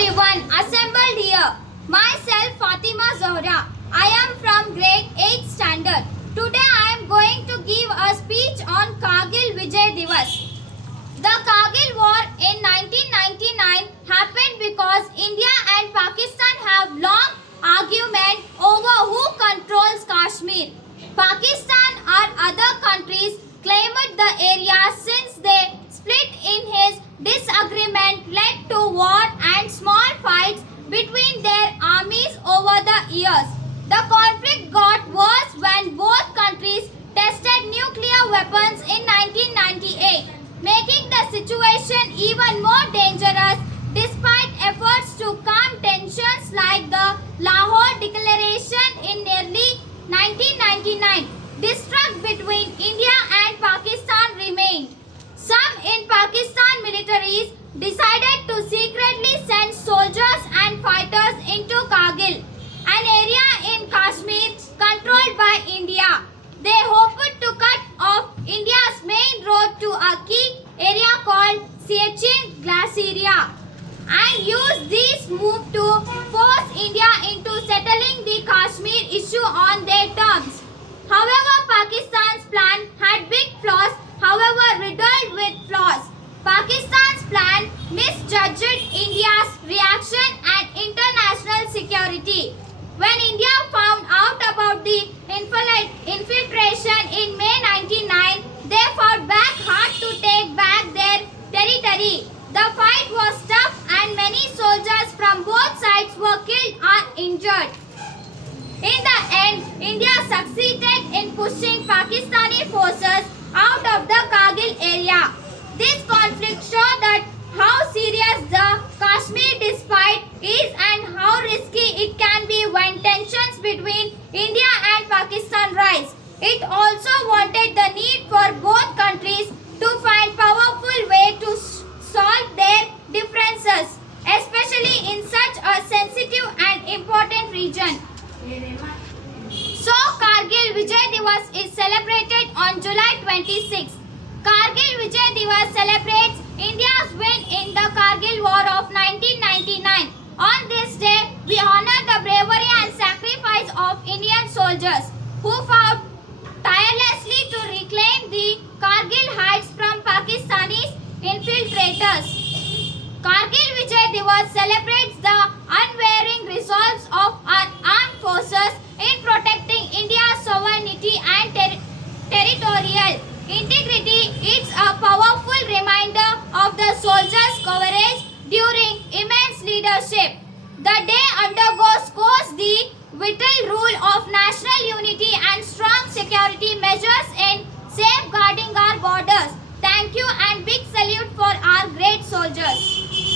everyone assembled here. Myself Fatima Zohra. I am from grade 8 standard. Today I am going to give a speech on Kargil Vijay Divas. The Kargil war in 1999 happened because India and Pakistan have long argument over who controls Kashmir. Pakistan or other countries claimed the area since they split in his disagreement led to war and small fights between their armies over the years. The conflict got worse when both countries tested nuclear weapons in 1998, making the situation even more dangerous despite efforts to calm tensions like the Lahore Declaration in early 1999. Distrust between India and Pakistan remained. Some in Pakistan militaries decided to secretly send soldiers and fighters into Kargil, an area in Kashmir controlled by India. They hoped to cut off India's main road to a key area called Siachen Glacier and use this move to force India into settling the Kashmir issue on their terms. However, Pakistan's plan had big flaws, however riddled with flaws. Pakistan's plan misjudged India's reaction and international security. When India found out about the infiltration in May 1999, they fought back hard to take back their territory. The fight was tough and many soldiers from both sides were killed or injured. In the end, India succeeded in pushing Pakistani forces out of the Kargil area. This conflict showed that how serious the Kashmir dispute is and how risky it can be when tensions between India and Pakistan rise. It also wanted the need for both countries to find powerful way to solve their differences, especially in such a sensitive and important region. So, Kargil Vijay Divas is celebrated on July 26. Kargil Vijay Divas celebrates India's win in the Kargil War of 1999. On this day, we honor the bravery and sacrifice of Indian soldiers who fought tirelessly to reclaim the Kargil heights from Pakistani infiltrators. Kargil Vijay Divas celebrates the unwavering resolve of our armed forces in protecting India's sovereignty and territorial integrity. It's a powerful reminder of the soldiers' courage during immense leadership. The day